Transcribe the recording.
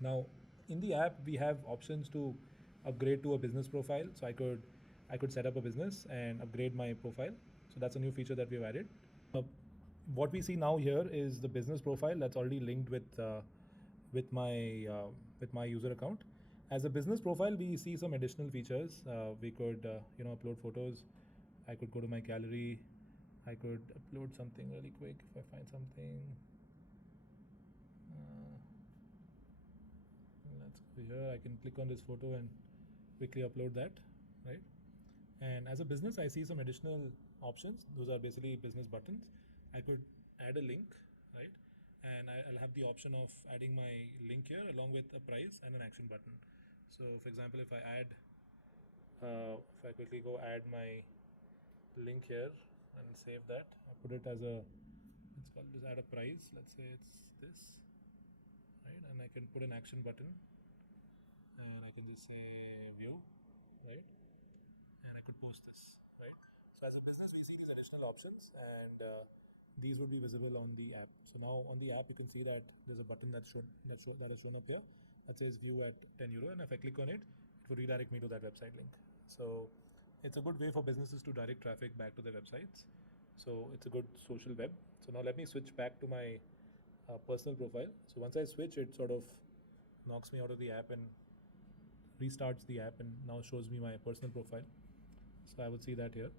Now, in the app, we have options to upgrade to a business profile. So I could set up a business and upgrade my profile. So that's a new feature that we've added. Uh, what we see now here is the business profile that's already linked with my with my user account. As a business profile, we see some additional features. We could upload photos. I could go to my gallery. I could upload something really quick if I find something. Uh, let's go here. I can click on this photo and quickly upload that, right? And as a business, I see some additional options. Those are basically business buttons. I could add a link, right? And I'll have the option of adding my link here along with a price and an action button. So, for example, if I quickly go add my link here and save that, I put it as a, it's called just add a price. Let's say it's this, right? And I can put an action button and I can just say view, right? And I could post this, right? So as a business, we see these additional options, and these would be visible on the app. So now on the app, you can see that there's a button that is shown up here that says view at €10, and if I click on it, it will redirect me to that website link. So it's a good way for businesses to direct traffic back to their websites. So it's a good social web. So now let me switch back to my personal profile. So once I switch, it sort of knocks me out of the app and restarts the app and now shows me my personal profile. So I would see that here.